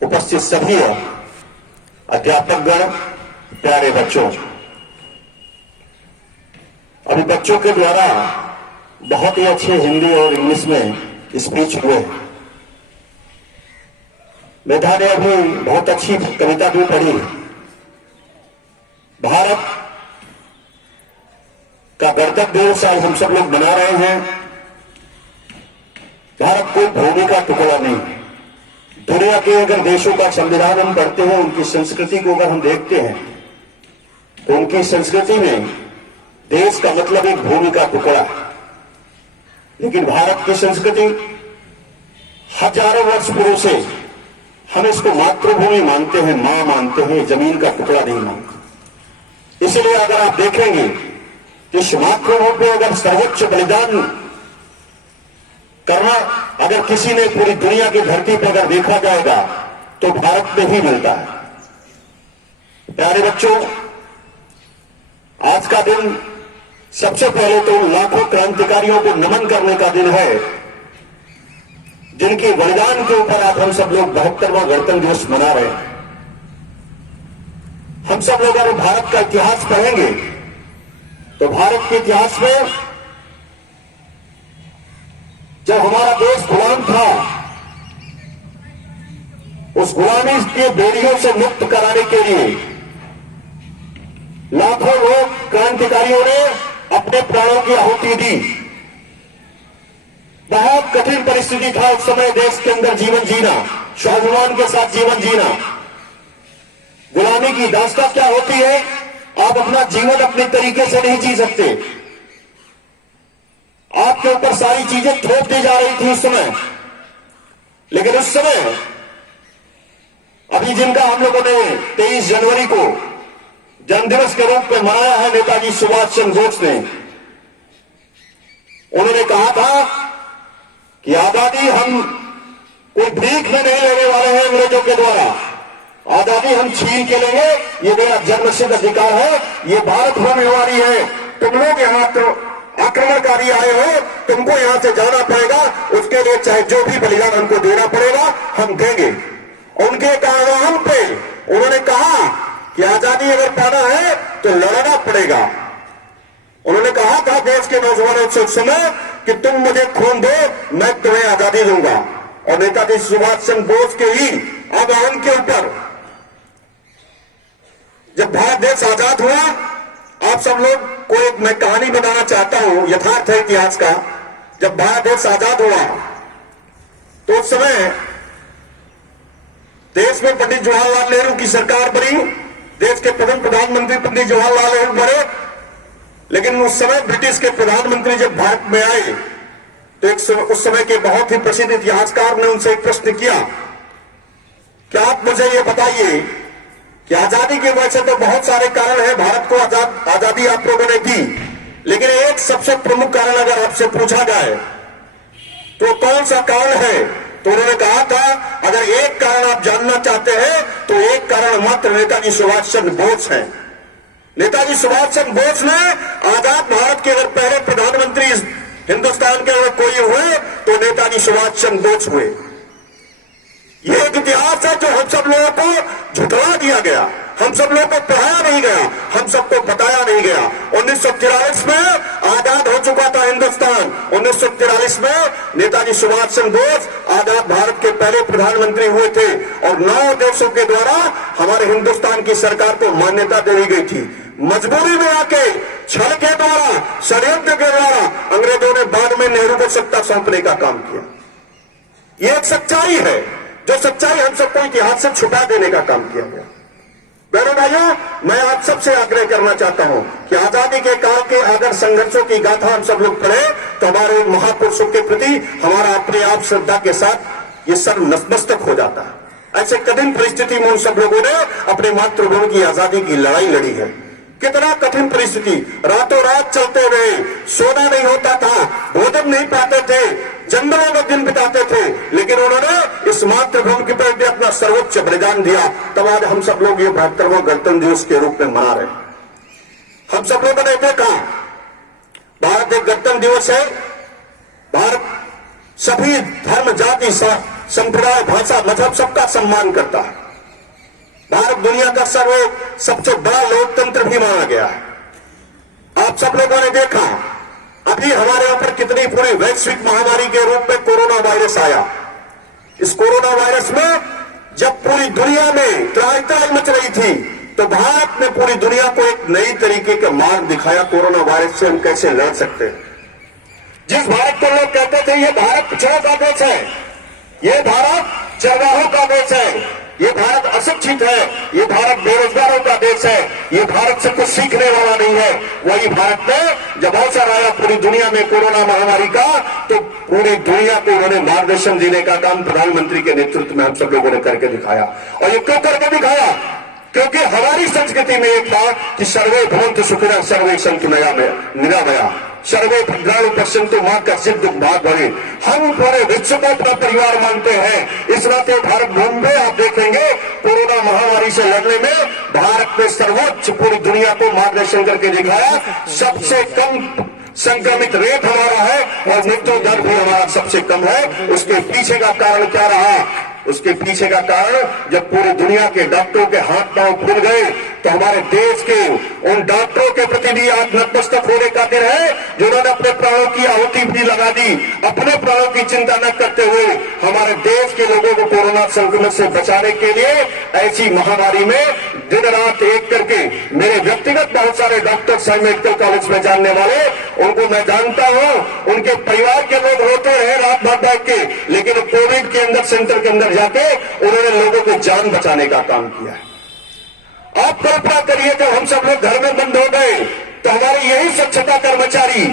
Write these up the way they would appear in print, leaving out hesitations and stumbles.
उपस्थित सभी अध्यापकगण, प्यारे बच्चों, अभी बच्चों के द्वारा बहुत ही अच्छे हिंदी और इंग्लिश में स्पीच हुए। मेधा ने अभी बहुत अच्छी कविता भी पढ़ी। भारत का गणतंत्र दिवस आज हम सब लोग मना रहे हैं। भारत कोई भूमि का टुकड़ा नहीं। दुनिया के अगर देशों का संविधान हम पढ़ते हैं, उनकी संस्कृति को अगर हम देखते हैं, तो उनकी संस्कृति में देश का मतलब एक भूमि का टुकड़ा है। लेकिन भारत की संस्कृति हजारों वर्ष पूर्व से हम इसको मातृभूमि मानते हैं, मां मानते हैं, जमीन का टुकड़ा नहीं मानते। इसलिए अगर आप देखेंगे कि इस मातृभूमि पे अगर सर्वोच्च बलिदान करना अगर किसी ने पूरी दुनिया की धरती पर अगर देखा जाएगा तो भारत में ही मिलता है। प्यारे बच्चों, आज का दिन सबसे पहले तो लाखों क्रांतिकारियों को नमन करने का दिन है, जिनके बलिदान के ऊपर आज हम सब लोग 72वां गणतंत्र दिवस मना रहे हैं। हम सब लोग अगर भारत का इतिहास पढ़ेंगे तो भारत के इतिहास में जब हमारा देश गुलाम था, उस गुलामी के बेड़ियों से मुक्त कराने के लिए लाखों लोग क्रांतिकारियों ने अपने प्राणों की आहुति दी। बहुत कठिन परिस्थिति था उस समय देश के अंदर जीवन जीना, स्वाभिमान के साथ जीवन जीना। गुलामी की दास्तां क्या होती है? आप अपना जीवन अपने तरीके से नहीं जी सकते। आपके ऊपर सारी चीजें थोप दी जा रही थी उस समय। लेकिन उस समय अभी जिनका हम लोगों ने 23 जनवरी को जन्मदिवस के रूप में मनाया है, नेताजी सुभाष चंद्र बोस ने, उन्होंने कहा था कि आजादी हम कोई भीख में नहीं लेने वाले हैं अंग्रेजों के द्वारा। आजादी हम छीन के लेंगे, ये मेरा जन्मसिद्ध अधिकार है, ये भारत भूमि हमारी है। तुम लोग यहां तो आक्रमणकारी आए हो, तुमको यहां से जाना पड़ेगा, उसके लिए चाहे जो भी बलिदान हमको देना पड़ेगा हम देंगे। उनके आह्वान पे उन्होंने कहा कि आजादी अगर पाना है तो लड़ना पड़ेगा। उन्होंने कहा था देश के नौजवानों से उस समय कि तुम मुझे खून दो, मैं तुम्हें आजादी दूंगा। और नेताजी सुभाष चंद्र बोस के ही आह्वान के ऊपर जब भारत देश आजाद हुआ, आप सब लोग को एक मैं कहानी बताना चाहता हूं, यथार्थ है इतिहास का। जब भारत देश आजाद हुआ तो उस समय देश में पंडित जवाहरलाल नेहरू की सरकार बनी। देश के प्रथम प्रधानमंत्री पंडित जवाहरलाल नेहरू बने। लेकिन उस समय ब्रिटिश के प्रधानमंत्री जब भारत में आए तो उस समय के बहुत ही प्रसिद्ध इतिहासकार ने उनसे एक प्रश्न किया कि आप मुझे ये बताइए कि आजादी की वजह से तो बहुत सारे कारण हैं, भारत को आजादी आप लोगों ने दी, लेकिन एक सबसे प्रमुख कारण अगर आपसे पूछा जाए तो कौन सा कारण है? तो उन्होंने कहा था अगर एक कारण आप जानना चाहते हैं तो एक कारण मात्र नेताजी सुभाष चंद्र बोस है। नेताजी सुभाष चंद्र बोस ने आजाद भारत के अगर पहले प्रधानमंत्री हिंदुस्तान के अगर कोई हुए तो नेताजी सुभाष चंद्र बोस हुए। यह एक इतिहास है जो हम सब लोगों को झुठला दिया गया, हम सब लोगों को पढ़ाया नहीं गया, हम सबको बताया नहीं गया। 1943 में आजाद हो चुका था हिंदुस्तान। 1943 में नेताजी सुभाष चंद्र बोस आजाद भारत के पहले प्रधानमंत्री हुए थे और 9 देशों के द्वारा हमारे हिंदुस्तान की सरकार को मान्यता दे दी गई थी। मजबूरी में आके छल के द्वारा, षड्यंत्र के द्वारा अंग्रेजों ने बाद में नेहरू को सत्ता सौंपने का काम किया। यह एक सच्चाई है, जो सच्चाई हम सबको इतिहास से छुपा देने का काम किया गया। बहनों भाइयों, मैं आप सबसे आग्रह करना चाहता हूं कि आजादी के काल के अगर संघर्षों की गाथा हम सब लोग पढ़े तो हमारे महापुरुषों के प्रति हमारा अपने आप श्रद्धा के साथ ये सर नतमस्तक हो जाता है। ऐसे कठिन परिस्थिति में उन सब लोगों ने अपने मातृभूमि की आजादी की लड़ाई लड़ी है। कितना कठिन परिस्थिति, रातों रात चलते हुए, सोना नहीं होता था, भोजन नहीं पाते थे, जंगलों में दिन बिताते थे, लेकिन उन्होंने इस मातृभूमि के प्रति अपना सर्वोच्च बलिदान दिया। तब आज हम सब लोग ये 72वां गणतंत्र दिवस के रूप में मना रहे हैं। हम सब लोगों ने देखा भारत एक गणतंत्र दिवस है। भारत सभी धर्म, जाति, संप्रदाय, भाषा, मजहब सबका सम्मान करता है। भारत दुनिया का सबसे बड़ा लोकतंत्र भी माना गया है। आप सब लोगों ने देखा अभी हमारे यहां पर कितनी पूरी वैश्विक महामारी के रूप में कोरोना वायरस आया। इस कोरोना वायरस में जब पूरी दुनिया में त्राही मच रही थी तो भारत ने पूरी दुनिया को एक नई तरीके का मार्ग दिखाया कोरोना वायरस से हम कैसे लड़ सकते हैं। जिस भारत को लोग कहते थे ये भारत पिछड़ों का देश है, ये भारत चरवाहों का देश है, ये भारत अशिक्षित है, ये भारत बेरोजगारों का देश है, ये भारत से कुछ सीखने वाला नहीं है, वही भारत ने जब अवसर आया पूरी दुनिया में कोरोना महामारी का तो पूरी दुनिया को उन्होंने मार्गदर्शन देने का काम प्रधानमंत्री के नेतृत्व में हम सब लोगों ने करके दिखाया। और ये क्यों करके दिखाया? क्योंकि हमारी संस्कृति में एक था कि सर्वे भवन्तु सुखिनः सर्वे सन्तु निरामया सर्वे भद्राणि पश्यन्तु मां कश्चित् दुःख भाग् भवेत्। हम पूरे विश्व को अपना परिवार मानते हैं, इस नाते भारत भूमि में आप देखेंगे कोरोना महामारी से लड़ने में भारत ने सर्वोच्च पूरी दुनिया को मार्गदर्शन करके दिखाया। सबसे कम संक्रमित रेट हमारा है और मृत्यु दर भी हमारा सबसे कम है। उसके पीछे का कारण क्या रहा? उसके पीछे का कारण जब पूरी दुनिया के डॉक्टरों के हाथ पांव खुल गए तो हमारे देश के उन डॉक्टरों के प्रति भी आज नतमस्तक होने का दिन है जिन्होंने अपने प्राणों की आहुति भी लगा दी। अपने प्राणों की चिंता न करते हुए हमारे देश के लोगों को कोरोना संक्रमण से बचाने के लिए ऐसी महामारी में दिन रात एक करके मेरे व्यक्तिगत बहुत सारे डॉक्टर्स हैं मेडिकल कॉलेज में जानने वाले, उनको मैं जानता हूं। उनके परिवार के लोग रोते रहे रात भर बैठ के, लेकिन कोविड के अंदर सेंटर के अंदर जाके उन्होंने लोगों को जान बचाने का काम किया है। आप कल्पना करिए जब हम सब लोग घर में बंद हो गए तो हमारे यही स्वच्छता कर्मचारी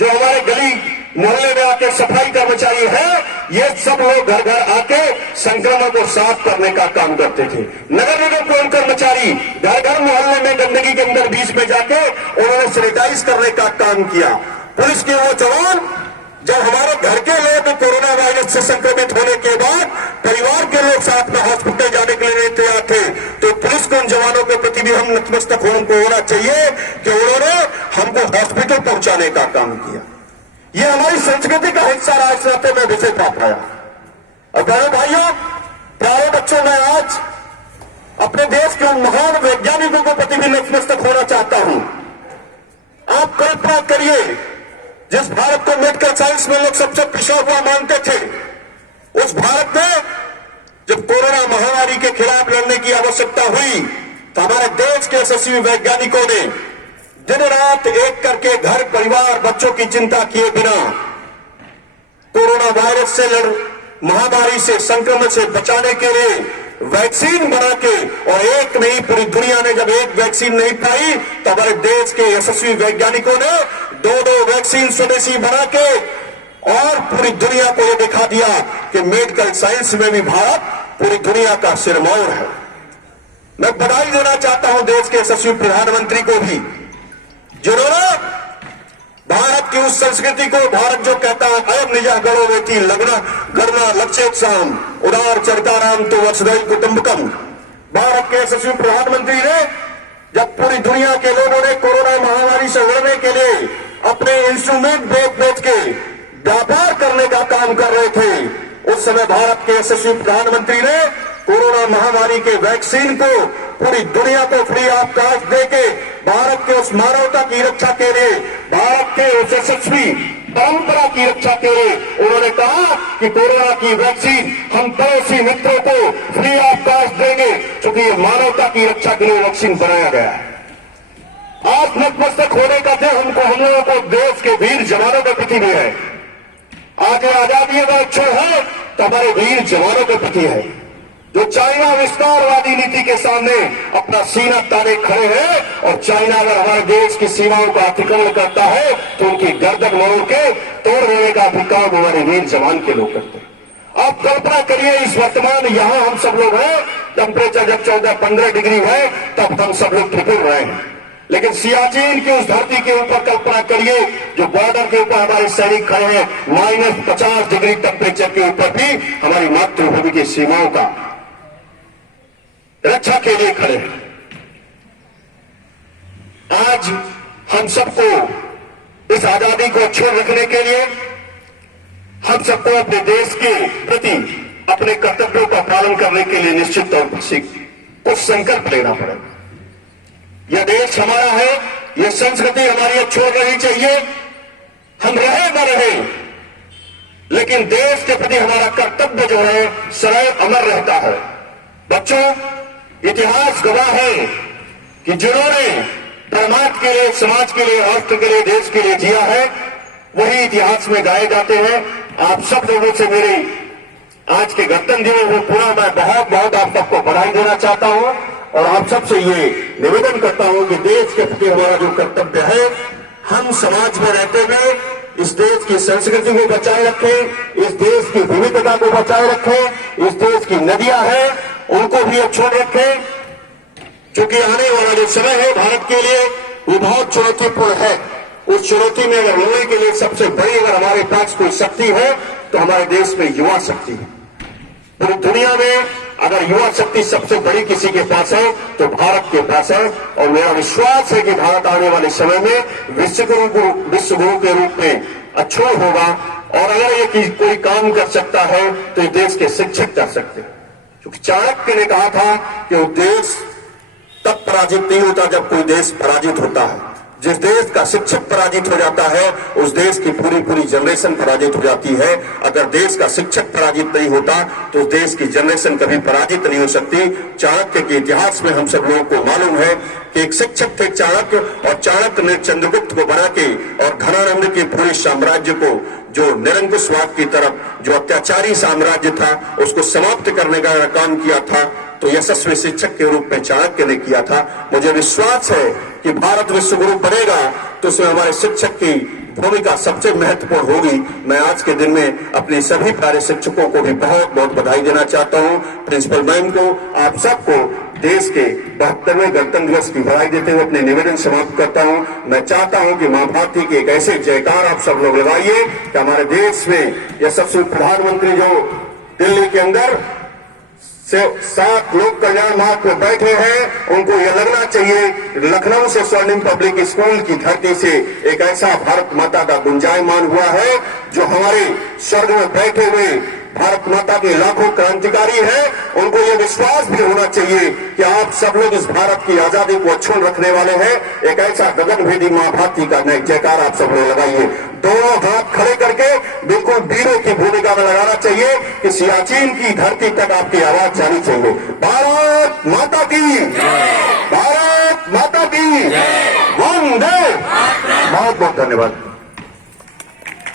जो हमारे गली मोहल्ले में आके सफाई कर्मचारी है, ये सब लोग घर घर आके संक्रमण को साफ करने का काम करते थे। नगर निगम के उन कर्मचारी घर घर मोहल्ले में गंदगी के अंदर बीच में जाके उन्होंने सैनिटाइज करने का काम किया। पुलिस के वो जवान जब हमारे घर के लोग कोरोना वायरस से संक्रमित होने के बाद परिवार के लोग साथ में हॉस्पिटल जाने के लिए तैयार थे तो पुलिस के उन जवानों के प्रति भी हम नतमस्तक होना चाहिए कि उन्होंने हमको हॉस्पिटल पहुंचाने का काम किया। ये हमारी संस्कृति का हिस्सा रहा, इस नाते मैं विजय पा पाया। और बड़े भाइयों, प्यारे बच्चों, मैं आज अपने देश के उन महान वैज्ञानिकों के प्रति भी नतमस्तक होना चाहता हूं। आप कल्पना करिए जिस भारत को मेडिकल साइंस में लोग सबसे पिछड़ा हुआ मानते थे, उस भारत में जब कोरोना महामारी के खिलाफ लड़ने की आवश्यकता हुई तो हमारे देश के यशस्वी वैज्ञानिकों ने दिन रात एक करके घर परिवार बच्चों की चिंता किए बिना कोरोना वायरस से महामारी से संक्रमण से बचाने के लिए वैक्सीन बना के, और एक नहीं पूरी दुनिया ने जब एक वैक्सीन नहीं पाई तो हमारे देश के यशस्वी वैज्ञानिकों ने दो वैक्सीन स्वदेशी बना के और पूरी दुनिया को यह दिखा दिया कि मेडिकल साइंस में भी भारत पूरी दुनिया का सिरमौर है। मैं बधाई देना चाहता हूं देश के यशस्वी प्रधानमंत्री को भी, जिन्होंने भारत की उस संस्कृति को, भारत जो कहता है अयम निजा गणो वेति लगना गणना लक्ष्येत्साम उदार चरिताराम तो वसुधैव कुटुंबकम। भारत के यशस्वी प्रधानमंत्री ने जब पूरी दुनिया के लोगों ने कोरोना महामारी से लड़ने के लिए अपने इंस्ट्रूमेंट बेच के व्यापार करने का काम कर रहे थे, उस समय भारत के यशस्वी प्रधानमंत्री ने कोरोना महामारी के वैक्सीन को पूरी दुनिया को फ्री ऑफ कॉस्ट देके भारत के उस मानवता की रक्षा के लिए, भारत के उस यशस्वी परंपरा की रक्षा के लिए उन्होंने कहा कि कोरोना की वैक्सीन हम पड़ोसी मित्रों को फ्री ऑफ कॉस्ट देंगे, क्योंकि ये मानवता की रक्षा के लिए वैक्सीन बनाया गया है। आज नतमस्तक होने का दिन हम लोगों को देश के वीर जवानों के प्रति भी है। आज आजादी का क्षण है तो हमारे वीर जवानों के प्रति है, जो चाइना विस्तारवादी नीति के सामने अपना सीना ताने खड़े हैं, और चाइना अगर हमारे देश की सीमाओं का अतिक्रमण करता है तो उनकी गर्दन मोड़ के तोड़ देने का भी काम हमारे वीर जवान के लोग करते हैं। आप कल्पना करिए इस वर्तमान यहां हम सब लोग हैं, टेम्परेचर जब 14-15 डिग्री है तब हम सब लोग ठिठुर रहे हैं, लेकिन सियाचिन की उस धरती के ऊपर कल्पना करिए जो बॉर्डर के ऊपर हमारे सैनिक खड़े हैं, -50 डिग्री टेम्परेचर के ऊपर भी हमारी मातृभूमि की सीमाओं का रक्षा के लिए खड़े हैं। आज हम सबको इस आजादी को अक्षुण्ण रखने के लिए हम सबको अपने देश के प्रति अपने कर्तव्यों का पालन करने के लिए निश्चित तौर से कुछ संकल्प लेना पड़ेगा। यह देश हमारा है, यह संस्कृति हमारी अच्छी रहनी चाहिए, हम रहे न रहे, लेकिन देश के प्रति हमारा कर्तव्य जो है सदैव अमर रहता है। बच्चों, इतिहास गवाह है कि जिन्होंने परमात्मा के लिए, समाज के लिए, राष्ट्र के लिए, देश के लिए जिया है, वही इतिहास में गाए जाते हैं। आप सब लोगों से मेरी आज के गणतंत्र दिवस में पुनः मैं बहुत बहुत आप सबको बधाई देना चाहता हूं और आप सबसे ये निवेदन करता हूं कि देश के प्रति हमारा जो कर्तव्य है, हम समाज में रहते हुए इस देश की संस्कृति को बचाए रखें, इस देश की विविधता को बचाए रखें, इस देश की नदियां हैं उनको भी अक्षुण्ण रखें, क्योंकि आने वाला जो समय है भारत के लिए वो बहुत चुनौतीपूर्ण है। उस चुनौती में अगर लड़ने के लिए सबसे बड़ी अगर हमारे पास कोई शक्ति है तो हमारे देश में युवा शक्ति है। पूरी दुनिया में अगर युवा शक्ति सबसे बड़ी किसी के पास है तो भारत के पास है और मेरा विश्वास है कि भारत आने वाले समय में विश्वगुरु के रूप में अक्षुण्ण होगा। और अगर ये कोई काम कर सकता है तो इस देश के शिक्षक कर सकते हैं, क्योंकि चाणक्य ने कहा था कि वो देश तब पराजित नहीं होता जब कोई देश पराजित होता है। जिस देश का शिक्षक पराजित हो जाता है उस देश की पूरी जनरेशन पराजित हो जाती है। अगर देश का शिक्षक पराजित नहीं होता तो उस देश की जनरेशन कभी पराजित नहीं हो सकती। चाणक्य के इतिहास में हम सब लोगों को मालूम है कि एक शिक्षक थे चाणक्य, और चाणक्य ने चंद्रगुप्त को बना के और धनानंद के पूरे साम्राज्य को, जो निरंकुशवाद की तरफ, जो अत्याचारी साम्राज्य था, उसको समाप्त करने का काम किया था, तो यशस्वी शिक्षक के रूप में चाणक्य ने किया था। मुझे विश्वास है कि भारत विश्वगुरु बनेगा तो उसमें हमारे शिक्षक की भूमिका सबसे महत्वपूर्ण होगी। मैं आज के दिन में अपने सभी प्यारे शिक्षकों को भी बहुत बहुत बधाई देना चाहता हूं, प्रिंसिपल मैम को, आप सबको देश के 72वें गणतंत्र दिवस की बधाई देते हुए अपने निवेदन समाप्त करता हूं। मैं चाहता हूं कि मां भारती की एक ऐसे जयकार आप सब लोग लगाइए कि हमारे देश में यशस्वी प्रधानमंत्री जो दिल्ली के अंदर 7 लोक कल्याण मार्ग पे बैठे हैं, उनको यह लगना चाहिए लखनऊ से स्वर्णिम पब्लिक स्कूल की धरती से एक ऐसा भारत माता का गुंजायमान हुआ है जो हमारे स्वर्ग में बैठे हुए भारत माता के लाखों क्रांतिकारी हैं। उनको यह विश्वास भी होना चाहिए कि आप सब लोग इस भारत की आजादी को अक्षुण्ण रखने वाले हैं। एक ऐसा गगनभेदी मां भारती का जयकार आप सब लोग लगाइए। दोनों हाथ खड़े करके बिल्कुल वीरों की भूमिका में लगाना चाहिए कि सियाचिन की धरती तक आपकी आवाज जानी चाहिए। भारत माता की, भारत माता की, वंदे। बहुत बहुत धन्यवाद।